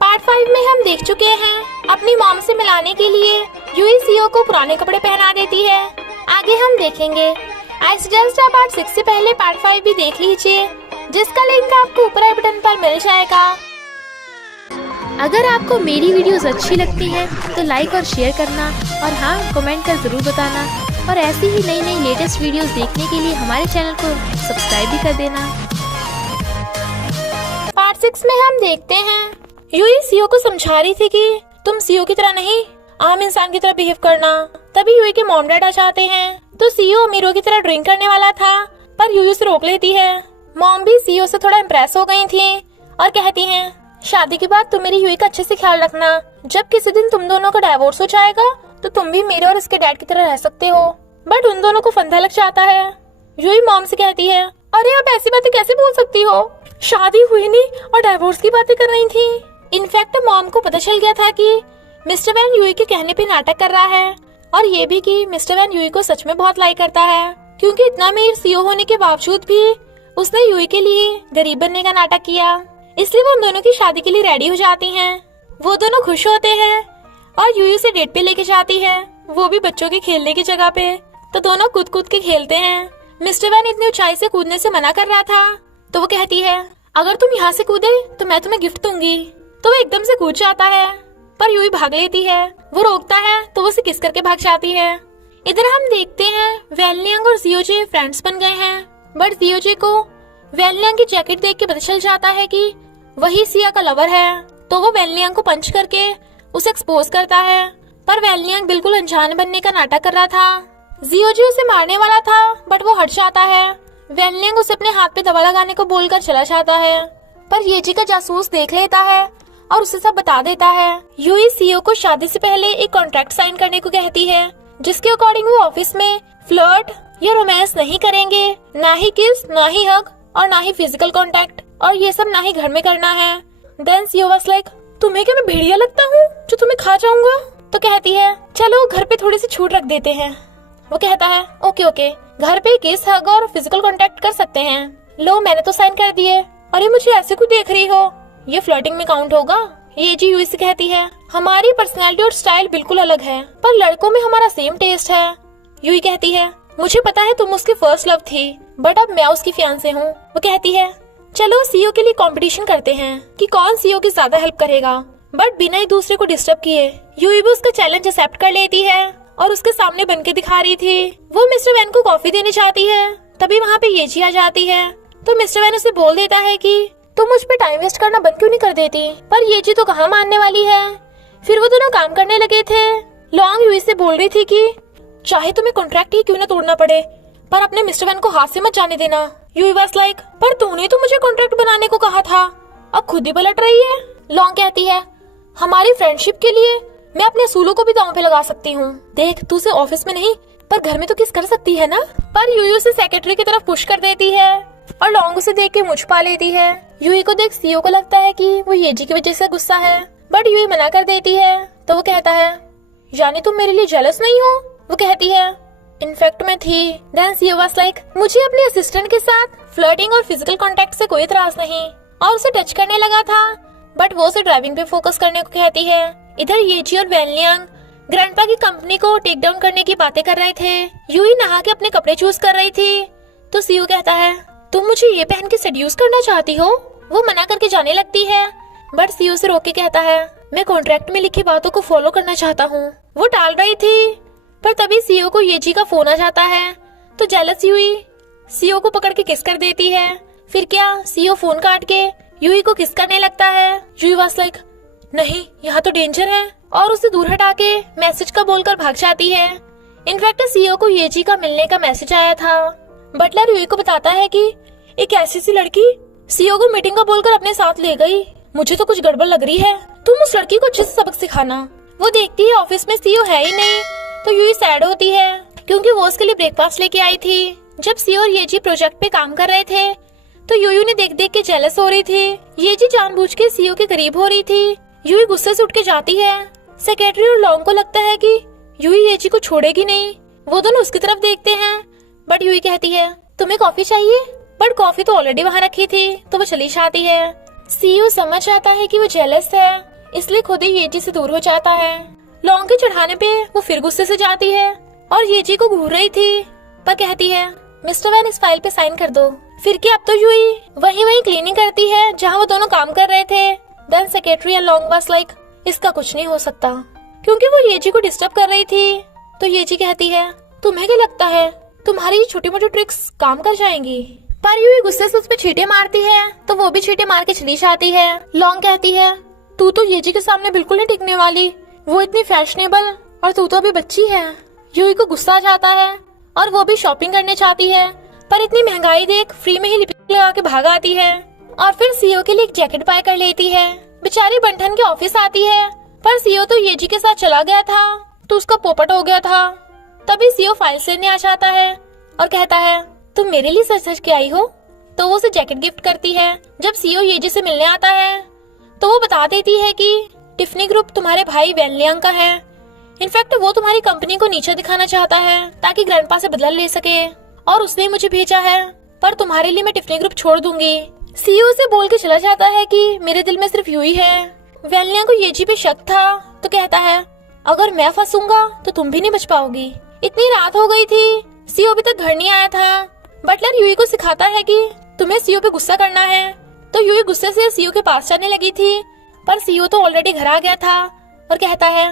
Part 5 में हम देख चुके हैं अपनी मॉम से मिलाने के लिए यूई सीओ को पुराने कपड़े पहना देती है। आगे हम देखेंगे। आई सजेस्ट आप पार्ट 6 से पहले पार्ट 5 भी देख लीजिए, जिसका लिंक आपको ऊपर आई बटन पर मिल जाएगा। अगर आपको मेरी वीडियोस अच्छी लगती है तो लाइक और शेयर करना, और हाँ, कमेंट कर जरूर बताना। और ऐसी ही नई नई लेटेस्ट वीडियोस देखने के लिए हमारे चैनल को सब्सक्राइब भी कर देना। पार्ट 6 में हम देखते हैं यूई सीओ को समझा रही थी कि तुम सीओ की तरह नहीं, आम इंसान की तरह बिहेव करना। तभी यूई के मॉम डैड आ जाते हैं। तो सीओ अमीरों की तरह ड्रिंक करने वाला था, पर यूई उसे रोक लेती है। मॉम भी सीओ से थोड़ा इम्प्रेस हो गई थी और कहती हैं, शादी के बाद तुम मेरी यूई का अच्छे से ख्याल रखना। जब किसी दिन तुम दोनों का डाइवोर्स हो जाएगा तो तुम भी मेरे और इसके डैड की तरह रह सकते हो। बट उन दोनों को फंदा लग जाता है। यूई मॉम से कहती है, अरे आप ऐसी बातें कैसे बोल सकती हो, शादी हुई नहीं और डाइवोर्स की बातें कर रही थी। इनफैक्ट मॉम को पता चल गया था कि मिस्टर वैन यूई के कहने पे नाटक कर रहा है, और ये भी कि मिस्टर वैन यूई को सच में बहुत लाइक करता है, क्योंकि इतना अमीर सीओ होने के बावजूद भी उसने यूई के लिए गरीब बनने का नाटक किया। इसलिए वो उन दोनों की शादी के लिए रेडी हो जाती हैं। वो दोनों खुश होते हैं और यूई उसे डेट पे लेके जाती है, वो भी बच्चों के खेलने की जगह पे। तो दोनों कूद कूद के खेलते हैं। मिस्टर वैन इतनी ऊंचाई से कूदने से मना कर रहा था, तो वो कहती है, अगर तुम यहाँ से कूदे तो मैं तुम्हें गिफ्ट दूंगी। तो वो एकदम से कूद जाता है, पर यूई भाग लेती है। वो रोकता है तो वो उसे किस करके भाग जाती है। इधर हम देखते हैं वेनलियांग और जियोजे फ्रेंड्स बन गए हैं। बट जियोजे को वेनलियांग की जैकेट देख के पता चल जाता है कि वही सिया का लवर है। तो वो वेनलियांग को पंच करके उसे एक्सपोज करता है, पर वेनलियांग बिल्कुल अनजान बनने का नाटक कर रहा था। जियोजे उसे मारने वाला था, बट वो हट जाता है। वेनलियांग उसे अपने हाथ पे दवा लगाने को बोलकर चला जाता है, पर येजी का जासूस देख लेता है और उसे सब बता देता है। यूई सीओ को शादी से पहले एक कॉन्ट्रैक्ट साइन करने को कहती है, जिसके अकॉर्डिंग वो ऑफिस में फ्लर्ट या रोमांस नहीं करेंगे, ना ही किस, ना ही हग, और ना ही फिजिकल कांटेक्ट, और ये सब ना ही घर में करना है। देन सीओ वाज लाइक, तुम्हें क्या मैं भेड़िया लगता हूँ जो तुम्हें खा जाऊंगा? तो कहती है, चलो घर पे थोड़ी सी छूट रख देते हैं। वो कहता है, ओके ओके, घर पे किस, हग और फिजिकल कांटेक्ट कर सकते हैं। लो, मैंने तो साइन कर दिए। अरे मुझे ऐसे क्यों देख रही हो, ये फ्लर्टिंग में काउंट होगा? ये जी यूई से कहती है, हमारी पर्सनैलिटी और स्टाइल बिल्कुल अलग है, पर लड़कों में हमारा सेम टेस्ट है। यूई कहती है, मुझे पता है तुम उसकी फर्स्ट लव थी, बट अब मैं उसकी फियांसे हूँ। वो कहती है, चलो सीओ के लिए कंपटीशन करते हैं कि कौन सीओ की ज्यादा हेल्प करेगा। बट बिना ही दूसरे को डिस्टर्ब किए यूई भी उसका चैलेंज एक्सेप्ट कर लेती है और उसके सामने बन के दिखा रही थी। वो मिस्टर वैन को कॉफी देने चाहती है, तभी वहाँ पे येजी आ जाती है। तो मिस्टर वैन उसे बोल देता है कि तुम मुझ पे टाइम वेस्ट करना बंद क्यों नहीं कर देती, पर येजी तो कहाँ मानने वाली है। फिर वो दोनों काम करने लगे थे। लॉन्ग यूई से बोल रही थी कि चाहे तुम्हें कॉन्ट्रैक्ट ही क्यों न तोड़ना पड़े, पर अपने मिस्टर वैन को हाथ से मत जाने देना। यूई वाज लाइक, पर तूने तो मुझे कॉन्ट्रैक्ट बनाने को कहा था, अब खुद ही पलट रही है। लॉन्ग कहती है, हमारी फ्रेंडशिप के लिए मैं अपने असूलों को भी दांव पे लगा सकती हूँ। देख, तू उसे ऑफिस में नहीं पर घर में तो किस कर सकती है ना। पर यूई उसे सेक्रेटरी की तरफ पुश कर देती है और लॉन्ग उसे देख के मुझ पा लेती है। यूई को देख सीओ को लगता है कि वो येजी की वजह से गुस्सा है, बट यूई मना कर देती है। तो वो कहता है, यानी तुम मेरे लिए जेलस नहीं हो? वो कहती है, इनफैक्ट मैं थी। देन सीओ वाज लाइक, मुझे अपने असिस्टेंट के साथ फ्लर्टिंग और फिजिकल कांटेक्ट से कोई इतराज नहीं, और उसे टच करने लगा था, बट वो उसे ड्राइविंग पे फोकस करने को कहती है। इधर येजी और वेनलियांग ग्रैंडपा की कंपनी को टेक डाउन करने की बातें कर रहे थे। यूई नहा के अपने कपड़े चूज कर रही थी। तो सीओ कहता है, तुम मुझे ये पहन के सेड्यूस करना चाहती हो? वो मना करके जाने लगती है, बट सीओ से रोक के कहता है, मैं कॉन्ट्रैक्ट में लिखी बातों को फॉलो करना चाहता हूँ। वो टाल रही थी, पर तभी सीओ को येजी का फोन आ जाता है। तो जेलस यूई सीओ को पकड़ के किस कर देती है। फिर क्या, सीओ फोन काट के यूई को किस करने लगता है। यूई वाज लाइक, नहीं, यहाँ तो डेंजर है, और उसे दूर हटा के मैसेज का बोलकर भाग जाती है। इनफैक्ट सीओ को येजी का मिलने का मैसेज आया था। बटलर यूई को बताता है कि एक ऐसी सी लड़की सीओ को मीटिंग का बोलकर अपने साथ ले गई। मुझे तो कुछ गड़बड़ लग रही है, तुम उस लड़की को अच्छे से सबक सिखाना। वो देखती है ऑफिस में सीओ है ही नहीं, तो यूई सैड होती है, क्योंकि वो उसके लिए ब्रेकफास्ट लेके आई थी। जब सीओ और येजी प्रोजेक्ट पे काम कर रहे थे, तो यूई ने देख देख के जेलस हो रही थी। येजी जानबूझ के सीओ के करीब हो रही थी। यूई गुस्से से उठ के जाती है। सेक्रेटरी और लॉन्ग को लगता है कि यूई येजी को छोड़ेगी नहीं। वो दोनों उसकी तरफ देखते हैं, बट यूई कहती है, तुम्हें कॉफी चाहिए? बट कॉफी तो ऑलरेडी वहाँ रखी थी, तो वो चली जाती है। सीयू समझ आता है कि वो जेलस है, इसलिए खुद ही येजी से दूर हो जाता है। लॉन्ग के चढ़ाने पे वो फिर गुस्से से जाती है और येजी को घूर रही थी, पर कहती है मिस्टर वैन इस फाइल पे साइन कर दो। फिर क्या अब तो यूई वही क्लीनिंग करती है जहाँ वो दोनों काम कर रहे थे। Then secretary and long was like इसका कुछ नहीं हो सकता, क्योंकि वो येजी को डिस्टर्ब कर रही थी। तो येजी कहती है तुम्हें क्या लगता है तुम्हारी ये छोटी मोटी ट्रिक्स काम कर जाएंगी? पर यूई गुस्से से उस पे छींटे मारती है, तो वो भी छींटे मार के चली जाती है। लॉन्ग कहती है तू तो येजी के सामने बिल्कुल नहीं टिकने वाली, वो इतनी फैशनेबल और तू तो अभी बच्ची है। यूई को गुस्सा आ जाता है और वो भी शॉपिंग करने चाहती है, पर इतनी महंगाई देख फ्री में ही लिपस्टिक लगा के भाग आती है और फिर सीओ के लिए एक जैकेट बाय कर लेती है। बेचारी बंठन के ऑफिस आती है, पर सीओ तो येजी के साथ चला गया था, तो उसका पोपट हो गया था। तभी सीओ फाइल लेने आ जाता है और कहता है तुम मेरे लिए सच सच के आई हो, तो वो उसे जैकेट गिफ्ट करती है। जब सीओ येजी से मिलने आता है तो वो बता देती है कि टिफनी ग्रुप तुम्हारे भाई वैन लियांग का है। इनफैक्ट वो तुम्हारी कंपनी को नीचे दिखाना चाहता है ताकि ग्रैंडपा से बदला ले सके, और उसने मुझे भेजा है, पर तुम्हारे लिए मैं टिफनी ग्रुप छोड़ दूंगी। सीओ से बोल के चला जाता है कि मेरे दिल में सिर्फ यूई है। वैन लियांग को येजी पे शक था, तो कहता है अगर मैं फंसूंगा तो तुम भी नहीं बच पाओगी। इतनी रात हो गई थी, सीओ अभी तक घर नहीं आया था। बटलर यूई को सिखाता है कि तुम्हें सीओ पे गुस्सा करना है, तो यूई गुस्से से सीओ के पास जाने लगी थी, पर सीओ तो ऑलरेडी घर आ गया था और कहता है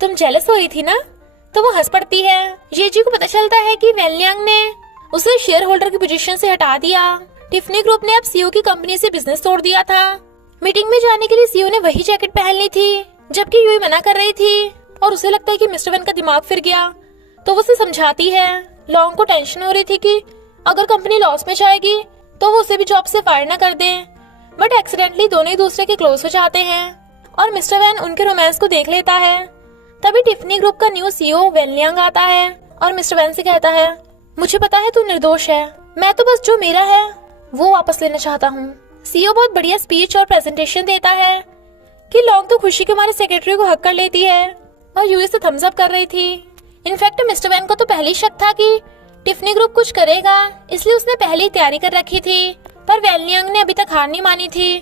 तुम जेलस हो रही थी ना? तो वो हंस पड़ती है। येजी को पता चलता है कि वैन लियांग ने उसे शेयर होल्डर की पोजीशन से हटा दिया। टिफनी ग्रुप ने अब सीओ की कंपनी से बिजनेस तोड़ दिया था। मीटिंग में जाने के लिए सीओ ने वही जैकेट पहन ली थी, जबकि यूई मना कर रही थी और उसे लगता है कि मिस्टर वैन का दिमाग फिर गया, तो वो उसे समझाती है। लॉन्ग को टेंशन हो रही थी कि अगर कंपनी लॉस में जाएगी तो वो उसे भी जॉब से फायर न कर दें, बट एक्सीडेंटली दोनों एक दूसरे के क्लोज हो जाते हैं और मिस्टर वैन उनके रोमांस को देख लेता है। तभी टिफनी ग्रुप का न्यू सीईओ वैन लियांग आता है और मिस्टर वैन से कहता है मुझे पता है तू निर्दोष है, मैं तो बस जो मेरा है वो वापस लेना चाहता हूँ। सीईओ बहुत बढ़िया स्पीच और प्रेजेंटेशन देता है कि लॉन्ग तो खुशी के मारे सेक्रेटरी को हक कर लेती है और यूएस से थम्स अप कर रही थी। इनफैक्ट मिस्टर वैन को तो पहले ही शक था कि टिफनी ग्रुप कुछ करेगा, इसलिए उसने पहले ही तैयारी कर रखी थी, पर वैन लियांग ने अभी तक हार नहीं मानी थी।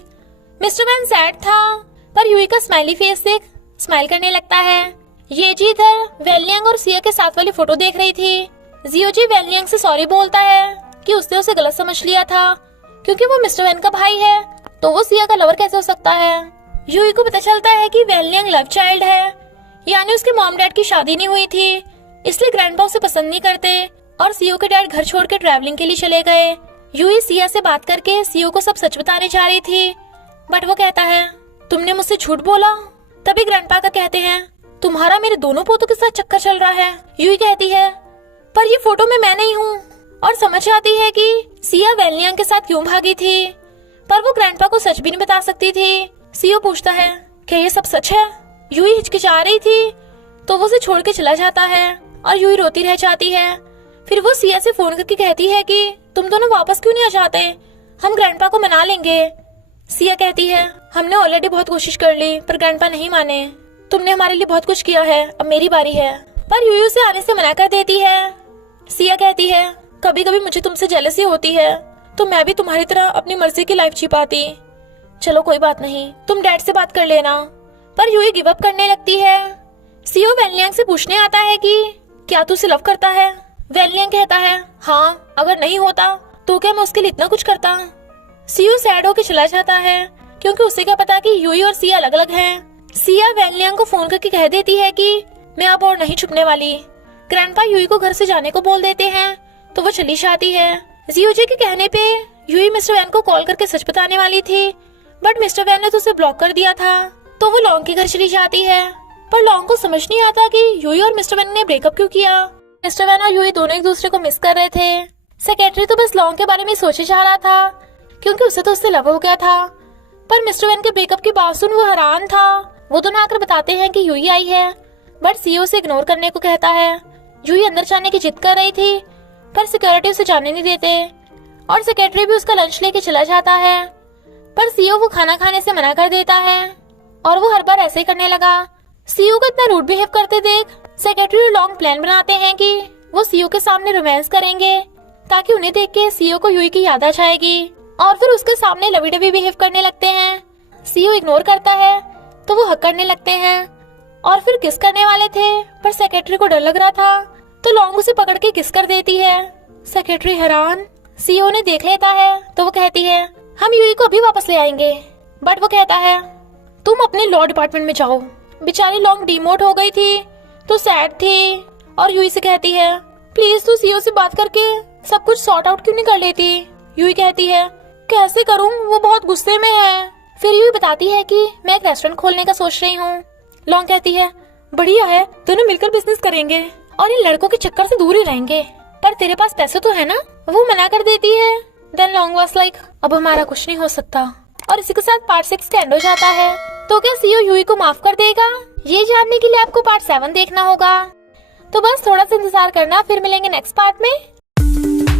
मिस्टर वैन सैड था, पर यूई का स्माइली फेस देख स्माइल करने लगता है। येजी इधर वैन लियांग और सिया के साथ वाली फोटो देख रही थी। जियोजी वैन लियांग से सॉरी बोलता है कि उसने उसे गलत समझ लिया था, क्योंकि वो मिस्टर वैन का भाई है तो वो सिया का लवर कैसे हो सकता है। यूई को पता चलता है कि वैन लियांग लव चाइल्ड है, यानी उसके मॉम डैड की शादी नहीं हुई थी, इसलिए ग्रैंडपा उसे पसंद नहीं करते और सीओ के डैड घर छोड़ के ट्रैवलिंग के लिए चले गए। यूई सिया से बात करके सीओ को सब सच बताने जा रही थी, बट वो कहता है तुमने मुझसे झूठ बोला। तभी ग्रैंडपा का कहते हैं तुम्हारा मेरे दोनों पोतों के साथ चक्कर चल रहा है। यूई कहती है पर ये फोटो में मैं नहीं हूँ, और समझ आती है कि सिया वैन लियांग के साथ क्यों भागी थी, पर वो ग्रैंडपा को सच भी नहीं बता सकती थी। सीओ पूछता है क्या ये सब सच है? यूई हिचकिचा रही थी, तो वो उसे छोड़ के चला जाता है और यूई रोती रह जाती है। फिर वो सिया से फोन करके कहती है कि तुम दोनों वापस क्यों नहीं आ जाते, हम ग्रैंडपा को मना लेंगे। सिया कहती है हमने ऑलरेडी बहुत कोशिश कर ली, पर ग्रैंडपा नहीं माने। तुमने हमारे लिए बहुत कुछ किया है, अब मेरी बारी है। पर यूई उसे आने से मना कर देती है। सिया कहती है कभी कभी मुझे तुमसे जेलसी होती है, तो मैं भी तुम्हारी तरह अपनी मर्जी की लाइफ जी पाती। चलो कोई बात नहीं, तुम डैड से बात कर लेना। पर यूई गिव अप करने लगती है। सीओ वैन लियांग से पूछने आता है कि क्या तू उसे लव करता है? वैन लियांग कहता है हाँ, अगर नहीं होता तो क्या मैं उसके लिए इतना कुछ करता। सीओ सैड होकर चला जाता है, क्योंकि उसे क्या पता कि यूई और सिया अलग अलग हैं। सिया वैन लियांग को फोन करके कह देती है कि मैं अब और नहीं छुपने वाली। ग्रैंडपा यूई को घर से जाने को बोल देते हैं, तो वो चली जाती है। जियोजी के कहने पे यूई मिस्टर वैन को कॉल करके सच बताने वाली थी, बट मिस्टर वैन ने तो उसे ब्लॉक कर दिया था, तो वो लॉन्ग के घर चली जाती है। पर लॉन्ग को समझ नहीं आता कि यूई और मिस्टर वैन ने ब्रेकअप क्यों किया। मिस्टर वैन और यूई दोनों एक दूसरे को मिस कर रहे थे। सेक्रेटरी तो बस लॉन्ग के बारे में सोचे जा रहा था, क्योंकि उसे तो उससे लव हो गया था। पर मिस्टर वैन के ब्रेकअप की बात सुन वो हैरान था। वो दोनों आकर बताते हैं कि यूई आई है, बट सीओ से इग्नोर करने को कहता है। यूई अंदर जाने की जिद कर रही थी, पर सिक्योरिटी उसे जाने नहीं देते, और सेक्रेटरी भी उसका लंच लेके चला जाता है। पर सीओ वो खाना खाने से मना कर देता है, और वो हर बार ऐसे ही करने लगा। सीओ को इतना रूड बिहेव करते देख सेक्रेटरी और लॉन्ग प्लान बनाते हैं कि वो सीओ के सामने रोमांस करेंगे, ताकि उन्हें देख के सीओ को यूई की याद आ जाएगी। और फिर उसके सामने लवी डवी बिहेव करने लगते हैं। सीईओ इग्नोर करता है तो वो हक करने लगते हैं और फिर किस करने वाले थे, पर सेक्रेटरी को डर लग रहा था तो लॉन्ग उसे पकड़ के किस कर देती है। सेक्रेटरी हैरान। सीईओ ने देख लेता है तो वो कहती है हम यूई को अभी वापस ले आएंगे, बट वो कहता है तुम अपने लॉ डिपार्टमेंट में जाओ। बेचारी लॉन्ग डिमोट हो गई थी तो सैड थी और यूई से कहती है प्लीज तू सीईओ से बात करके सब कुछ सॉर्ट आउट क्यों नहीं कर लेती। यूई कहती है कैसे करूं, वो बहुत गुस्से में है। फिर यूई बताती है कि मैं एक रेस्टोरेंट खोलने का सोच रही हूँ। लॉन्ग कहती है बढ़िया है, दोनों मिलकर बिजनेस करेंगे और इन लड़कों के चक्कर से दूर ही रहेंगे, पर तेरे पास पैसे तो है ना। वो मना कर देती है। देन लॉन्ग वाज लाइक अब हमारा कुछ नहीं हो सकता। और इसी के साथ पार्ट 6 का एंड हो जाता है। तो क्या सीईओ यूई को माफ कर देगा, ये जानने के लिए आपको पार्ट 7 देखना होगा। तो बस थोड़ा सा इंतजार करना, फिर मिलेंगे नेक्स्ट पार्ट में।